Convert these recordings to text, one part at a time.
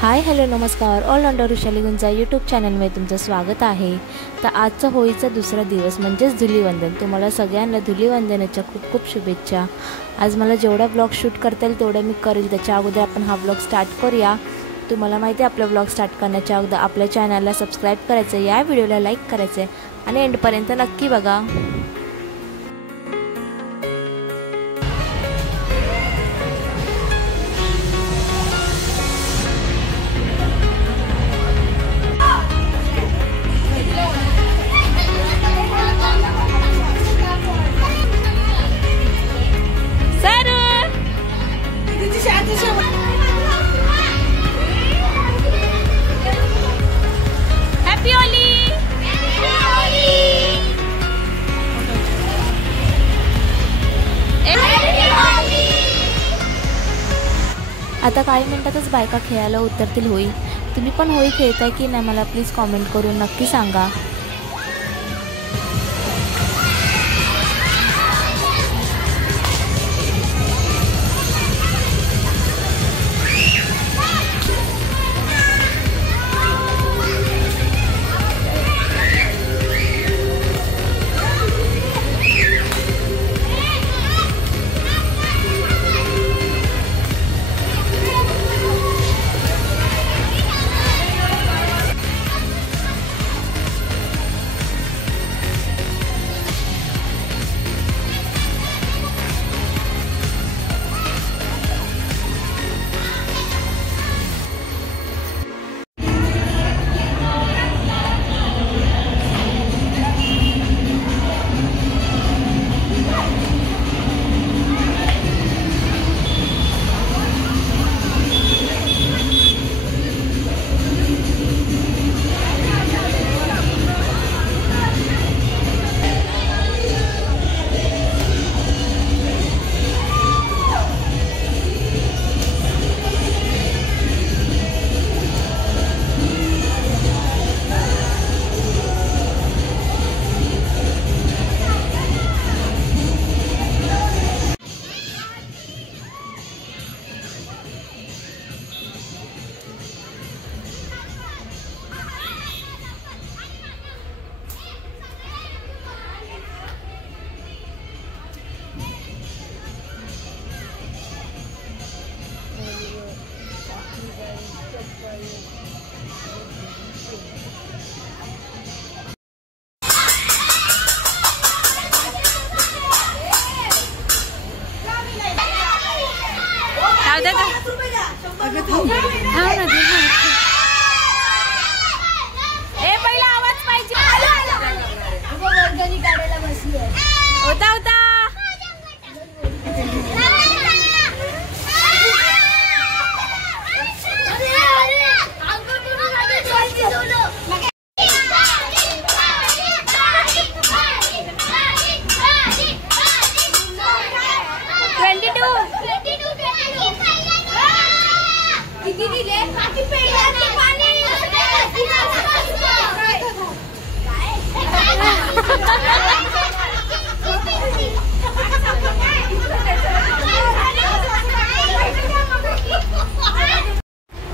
Hi hello नमस्कार. All rounder Vrushali गुंजा YouTube चॅनलमध्ये तुमचं स्वागत आहे. तर आजचा होळीचा दुसरा दिवस म्हणजेच धुलीवंदन. तुम्हाला सगळ्यांना धुलीवंदनाच्या खूप खूप शुभेच्छा. आज मला जेवढा ब्लॉग शूट करता येईल तेवढं मी करेल. त्याच्या अगोदर आपण हा ब्लॉग स्टार्ट करूया. तुम्हाला माहिती आहे आपला ब्लॉग स्टार्ट करण्याच्या अगोदर आपल्या चॅनलला सबस्क्राईब करायचं, या व्हिडिओला लाईक करायचं आणि एंडपर्यंत नक्की बघा. आता काही मिनिटातच बायका खेळायला उतरतील होळी. तुम्ही पण होळी खेळताय की नाही मला प्लीज कॉमेंट करून नक्की सांगा. पहिला आवाज पाहिजे होता होता.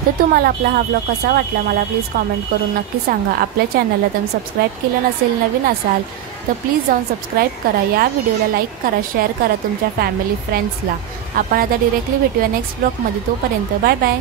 तर तुम्हाला आपला हा ब्लॉग कसा वाटला मला प्लीज कॉमेंट करून नक्की सांगा. आपल्या चॅनलला तुम्ही सबस्क्राईब केलं नसेल, नवीन असाल तर प्लीज जाऊन सबस्क्राईब करा. या व्हिडिओला लाईक करा, शेअर करा तुमच्या फॅमिली फ्रेंड्सला. आपण आता डिरेक्टली भेटूया नेक्स्ट ब्लॉगमध्ये. तोपर्यंत बाय बाय.